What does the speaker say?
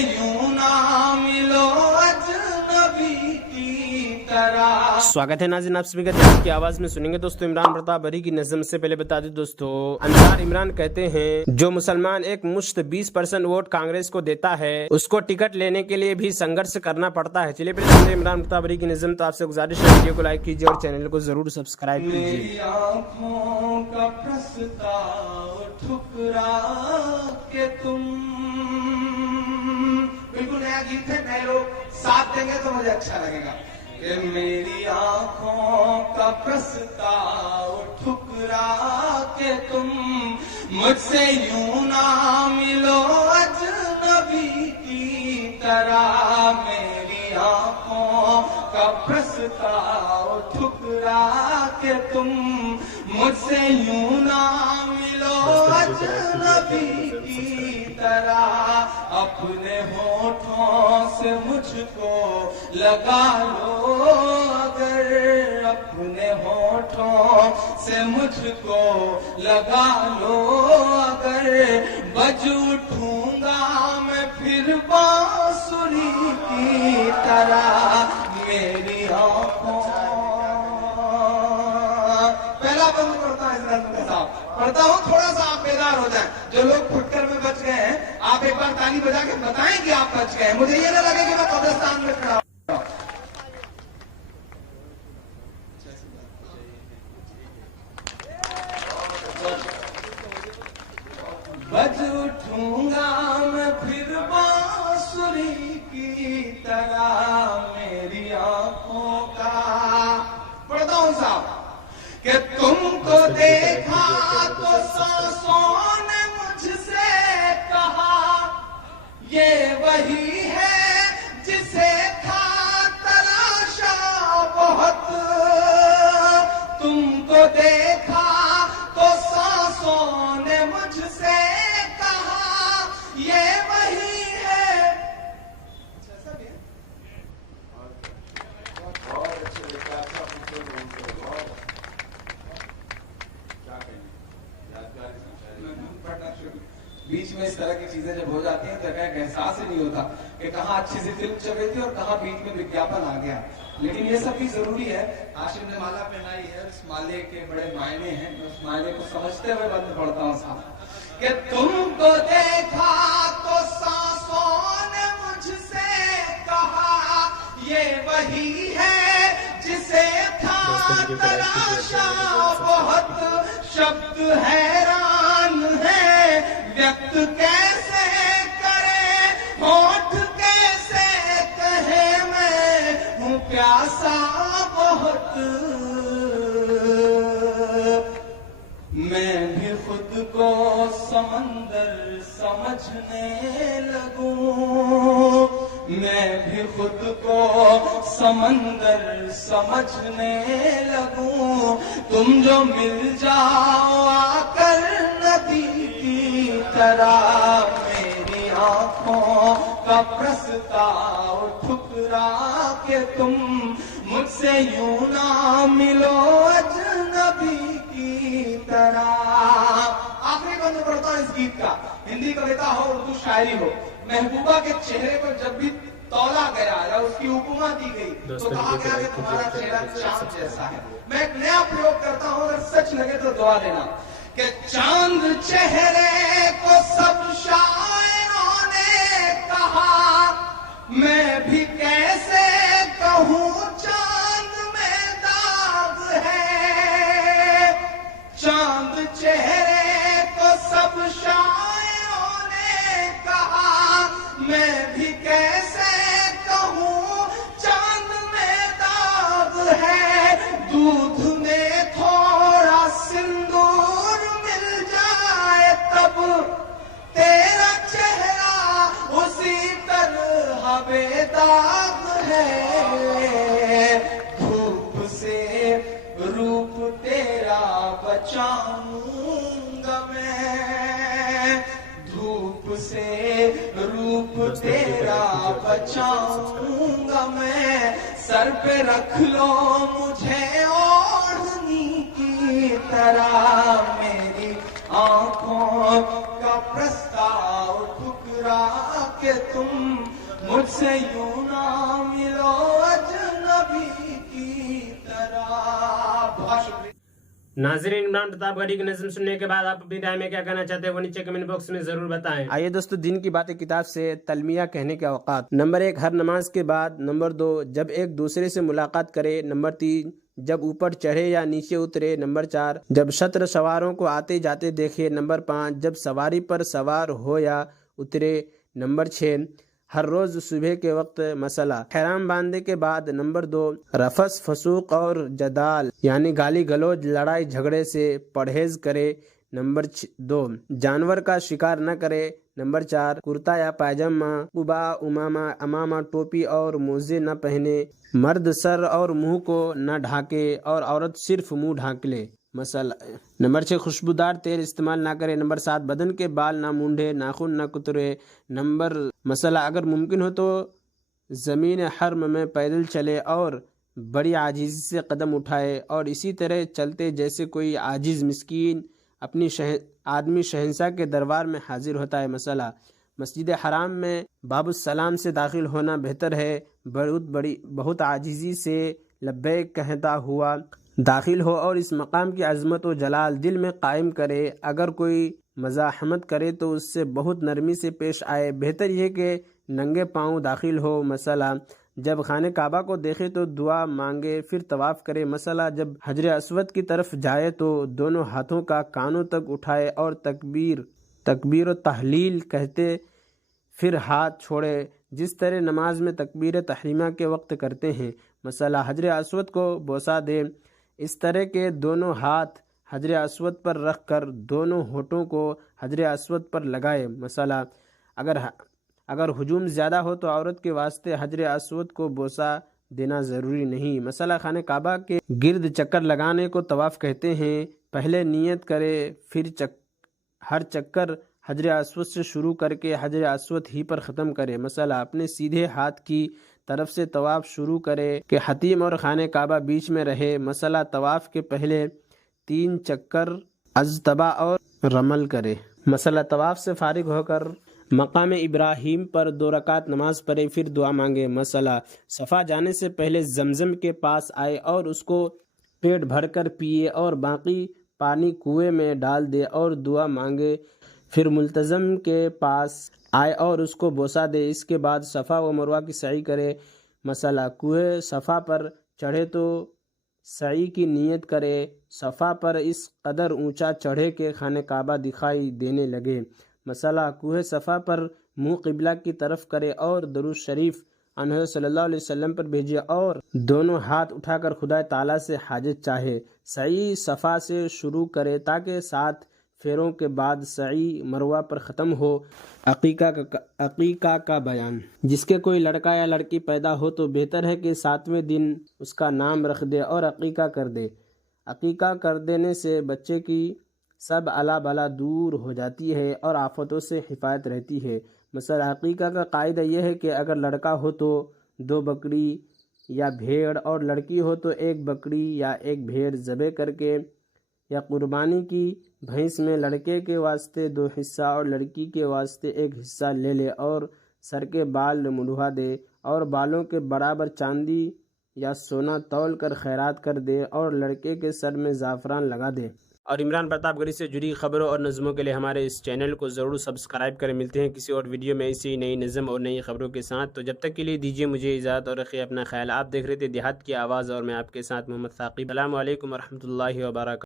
यूं ना मिलो अजनबी की तरह। स्वागत है नाज़रीन, आप सभी का की आवाज में सुनेंगे दोस्तों इमरान प्रताप बरी की नज़म। से पहले बता दें दोस्तों, अंसार इमरान कहते हैं जो मुसलमान एक मुश्त 20% वोट कांग्रेस को देता है उसको टिकट लेने के लिए भी संघर्ष करना पड़ता है। चलिए पहले इमरान प्रताप बरी की नज़म। तो आपसे गुजारिश है वीडियो को लाइक कीजिए और चैनल को जरूर सब्सक्राइब कीजिए। मेरी आँखों का प्रस्ताव ठुकरा के तुम, बिल्कुल नया गीत है, नए लोग साथ देंगे तो मुझे अच्छा लगेगा। कि मेरी आँखों का प्रस्ताव ठुकरा के तुम मुझसे यूं ना मिलो अजनबी की तरह। मेरी आँखों का प्रस्ताव ठुकरा के तुम मुझसे यूं ना मिलो अजनबी की तरह। अपने होठों से मुझको लगा लो अगर, अपने होठों से मुझको लगा लो अगर, बज उठूंगा मैं फिर बांसुरी की तरह। मेरी आँखों, पहला बंद करता है इस नज़्म के साथ पढ़ता हूँ, थोड़ा सा आप बेदार हो जाए। जो लोग फुटकर में बच गए हैं, आप एक बार ताली बजा के बताएं कि आप बच गए। मुझे ये ना लगे कि मैं कब्रिस्तान में खड़ा हूँ। बज उठूंगा मैं फिर बांसुरी की तरह। मेरी आँखों का, पढ़ता हूँ साहब, कि तुमको देखा तो सांसों ने मुझसे कहा ये वही है जिसे था तलाशा बहुत। तुमको देखा तो सांसों ने मुझसे कहा ये वही है। ऐसा भी है, बहुत अच्छे लगता है। बीच में इस तरह की चीजें जब हो जाती हैं तो एक एहसास ही नहीं होता कि कहाँ अच्छी सी फिल्म चल रही थी और कहाँ बीच में विज्ञापन आ गया। लेकिन ये सब भी जरूरी है। हाशिम ने माला पहनाई है, उस माले के बड़े मायने हैं, उस मायने को समझते हुए बंद पढ़ता हूँ साहब। कि तुमको देखा तो सांसों ने मुझसे कहा ये वही है जिसे था तलाशा बहुत। शब्द हैरान है व्यक्त कैसे करे, होठ कैसे कहे मैं हूँ प्यासा बहुत। मैं भी खुद को समंदर समझने लगूं, मैं भी खुद को समंदर समझने लगूं। तुम जो मिल जाओ आकर नदी की तरह। मेरी आँखों का प्रस्ताव ठुकरा के तुम मुझसे यूं ना मिलो अजनबी की तरह। आखिरी बंद पढ़ता हूँ इस गीत का। हिंदी कविता हो, उर्दू शायरी हो, महबूबा के चेहरे पर जब भी तौला गया या उसकी उपमा दी गई तो कहा गया कि तुम्हारा चेहरा चांद जैसा है। मैं एक नया प्रयोग करता हूँ, अगर सच लगे तो दुआ देना। कि चांद चेहरे को सब शायरों ने कहा, मैं भी कैसे कहूँ चांद में दाग है। चांद चेहरे को सब शायरों ने कहा, मैं भी कैसे कहूँ चांद में दाग है। दूध में थोड़ा सिंदूर मिल जाए तब तेरा चेहरा उसी तरह बेदाग है। धूप से रूप तेरा बचाऊंगा मैं, धूप से रूप तेरा बचाऊंगा मैं। सर पे रख लो मुझे ओढ़नी की तरह। मेरी आंखों का प्रस्ताव ठुकरा के तुम मुझसे यूं ना मिलो अजनबी की तरह। बहुत शुक्रिया। नाज़रीन, इमरान प्रतापगढ़ी की नज़्म सुनने के बाद आप अपनी राय में क्या कहना चाहते हैं वो नीचे कमेंट बॉक्स में जरूर बताएं। आइए दोस्तों, दिन की बातें किताब से तलमिया कहने के औकात। नंबर 1, हर नमाज के बाद। नंबर 2, जब एक दूसरे से मुलाकात करे। नंबर 3, जब ऊपर चढ़े या नीचे उतरे। नंबर 4, जब शत्र सवारों को आते जाते देखे। नंबर 5, जब सवारी पर सवार हो या उतरे। नंबर 6, हर रोज सुबह के वक्त मसला हराम बांधे के बाद। नंबर 2, रफस फसूक और जदाल यानी गाली गलौज लड़ाई झगड़े से परहेज करे। नंबर 2, जानवर का शिकार न करे। नंबर 4, कुर्ता या पायजामा, कुबा, उमामा, अमामा, टोपी और मोजे न पहने। मर्द सर और मुंह को न ढाके और औरत सिर्फ मुंह ढाक ले। मसला। नंबर 6, खुशबूदार तेल इस्तेमाल ना करे। नंबर 7, बदन के बाल ना मूंढे, नाखून ना कुतरे। मसला, अगर मुमकिन हो तो ज़मीन हर्म में पैदल चले और बड़ी आजिज़ी से कदम उठाए और इसी तरह चलते जैसे कोई आजिज़ मिस्कीन अपनी आदमी शहंशाह के दरबार में हाजिर होता है। मसला, मस्जिद हराम में बाबुस्सलाम से दाखिल होना बेहतर है। बहुत आजिज़ी से लब्बैक कहता हुआ दाखिल हो और इस मकाम की अजमत व जलाल दिल में कायम करे। अगर कोई मज़ाहमत करे तो उससे बहुत नरमी से पेश आए। बेहतर यह कि नंगे पाँव दाखिल हो। मसला, जब खाने काबा को देखे तो दुआ मांगे फिर तवाफ़ करे। मसला, जब हजर अस्वद की तरफ जाए तो दोनों हाथों का कानों तक उठाए और तकबीर व तहलील कहते फिर हाथ छोड़े, जिस तरह नमाज में तकबीर तहरीमा के वक्त करते हैं। मसला, हजर अस्वद को बोसा दे। इस तरह के दोनों हाथ हजर अस्वद पर रख कर दोनों होठों को हजर अस्वद पर लगाए। मसला, अगर हुजूम ज़्यादा हो तो औरत के वास्ते हजर अस्वद को बोसा देना ज़रूरी नहीं। मसला, खाने काबा के गिर्द चक्कर लगाने को तवाफ़ कहते हैं। पहले नियत करे फिर हर चक्कर हजर अस्वद से शुरू करके हजर अस्वद ही पर ख़त्म करे। मसला, अपने सीधे हाथ की तरफ से तवाफ़ शुरू करे कि हतीम और खाने काबा बीच में रहे। मसला, तवाफ़ के पहले 3 चक्कर अज़तबा और रमल करे। मसला, तवाफ़ से फारिग होकर मकाम इब्राहिम पर 2 रकात नमाज पढ़े फिर दुआ मांगे। मसला, सफ़ा जाने से पहले जमजम के पास आए और उसको पेट भरकर पिए और बाकी पानी कुएं में डाल दे और दुआ मांगे। फिर मुल्तज़म के पास आए और उसको बोसा दे। इसके बाद सफ़ा व मरवा की सई करे। मसला, कुएं सफ़ा पर चढ़े तो सई की नियत करे। सफ़ा पर इस कदर ऊंचा चढ़े कि खाने काबा दिखाई देने लगे। मसला, कुएं सफ़ा पर मुँह क़िबला की तरफ करे और दरूद शरीफ अन सल्लल्लाहु अलैहि वसल्लम पर भेजे और दोनों हाथ उठाकर खुदा ताला से हाजत चाहे। सई सफ़ा से शुरू करे ताकि 7 फेरों के बाद सई मरवा पर ख़त्म हो। अक़ीक़ा का बयान, जिसके कोई लड़का या लड़की पैदा हो तो बेहतर है कि 7वें दिन उसका नाम रख दे और अक़ीक़ा कर दे। अक़ीक़ा कर देने से बच्चे की सब अला बला दूर हो जाती है और आफतों से हिफायत रहती है। मसला, अक़ीक़ा का कायदा यह है कि अगर लड़का हो तो 2 बकरी या भेड़ और लड़की हो तो 1 बकरी या 1 भेड़ ज़बह करके या कुर्बानी की भैंस में लड़के के वास्ते 2 हिस्सा और लड़की के वास्ते 1 हिस्सा ले ले और सर के बाल मुंडवा दे और बालों के बराबर चांदी या सोना तौल कर खैरात कर दे और लड़के के सर में ज़ाफ़रान लगा दे। और इमरान प्रतापगढ़ी से जुड़ी खबरों और नज़मों के लिए हमारे इस चैनल को ज़रूर सब्सक्राइब करें। मिलते हैं किसी और वीडियो में इसी नई नज़म और नई खबरों के साथ। तो जब तक के लिए दीजिए मुझे इजाज़त और रखिए अपना ख्याल। आप देख रहे थे देहात की आवाज़ और मैं आपके साथ मोहम्मद साक़िब। अस्सलामु अलैकुम व रहमतुल्लाहि व बरकातहू।